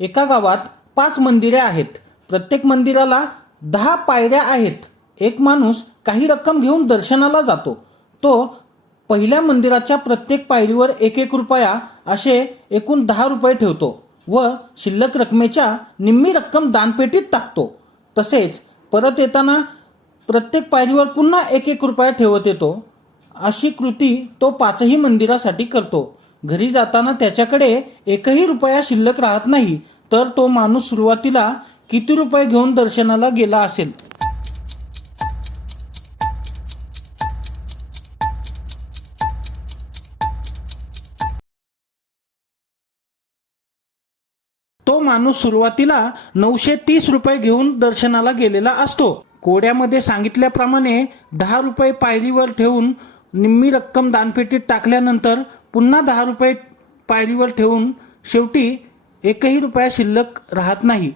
एका गावात 5 मंदिरे आहेत. प्रत्येक मंदिराला 10 पायऱ्या आहेत. एक माणूस काही रक्कम घेऊन दर्शनाला जातो. तो पहिल्या मंदिराच्या प्रत्येक पायरीवर 1-1 रुपया असे एकूण 10 रुपये ठेवतो व शिल्लक रकमेच्या निम्मी रक्कम दानपेटीत टाकतो. तसेच परत येताना प्रत्येक पायरीवर पुन्हा 1-1 रुपया ठेवत येतो. अशी कृती तो 5ही मंदिरासाठी करतो. घरी जाताना त्याच्याकडे 1ही रुपया शिल्लक राहत नाही. तर तो माणूस सुरुवातीला किती रुपये घेऊन दर्शनाला गेला असेल? तो माणूस सुरुवातीला 930 रुपये घेऊन दर्शनाला गेलेला असतो. कोड्यामध्ये सांगितल्याप्रमाणे 10 रुपये पायरीवर ठेवून निम्मी रक्कम दानपेटीत टाकल्यानंतर पुन्हा 10 रुपये पायरीवर ठेवून शेवटी 1ही रुपया शिल्लक राहत नाही.